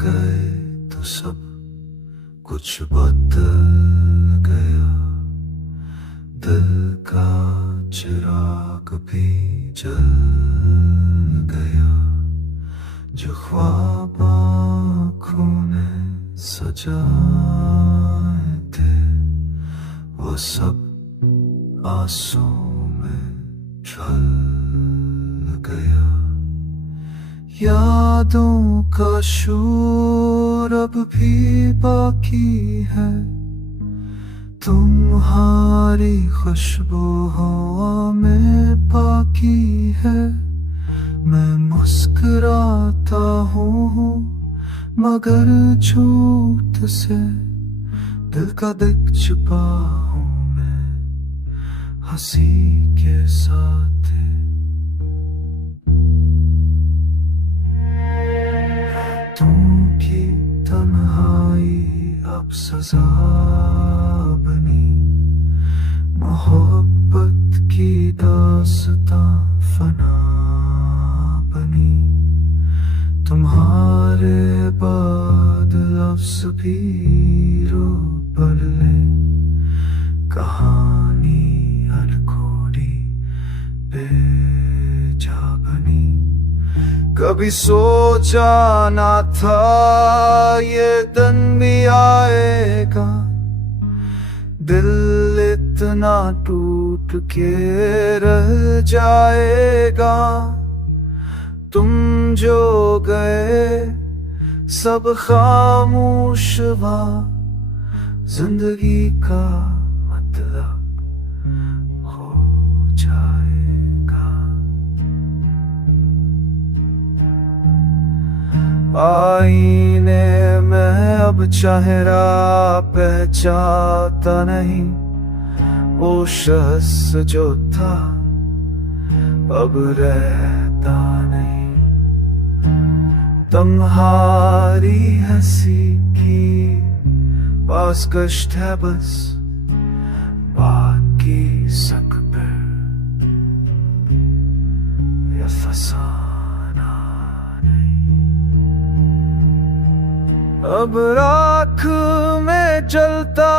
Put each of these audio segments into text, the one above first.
गए तो सब कुछ बदल गया, दिल का चिराग भी जल गया, जो ख्वाब आँखों ने सजाए थे वो सब आंसू में ढल गया। यादों का शोर अब भी बाकी है, तुम्हारी खुशबू हवा में बाकी है। मैं मुस्कुराता हूँ मगर झूठ से दिल का दिख चुका हूँ मैं हंसी के साथ। की तन्हाई अब सजा बनी, मोहब्बत की दास्तां फना बनी। तुम्हारे बाद लफ्ज़ भी रो बदले, कहानी अधूरी बेजा बनी। कभी सोचा ना था ये दिन भी आएगा, दिल इतना टूट के रह जाएगा। तुम जो गए सब खामोश हुआ, जिंदगी का मतलब हो जाएगा। आईने में अब चेहरा पहचानता नहीं, वो शख्स जो था अब रहता नहीं। तुम्हारी हंसी की पास कष्ट है बस, बाकी सक पर या फसाना नहीं। अब राख में जलता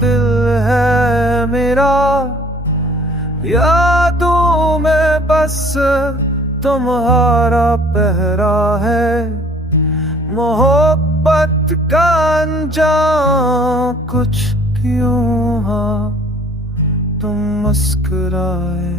दिल है मेरा, यादों में बस तुम्हारा पहरा है। मोहब्बत का अंजाम कुछ क्यों हुआ, तुम मुस्कुराए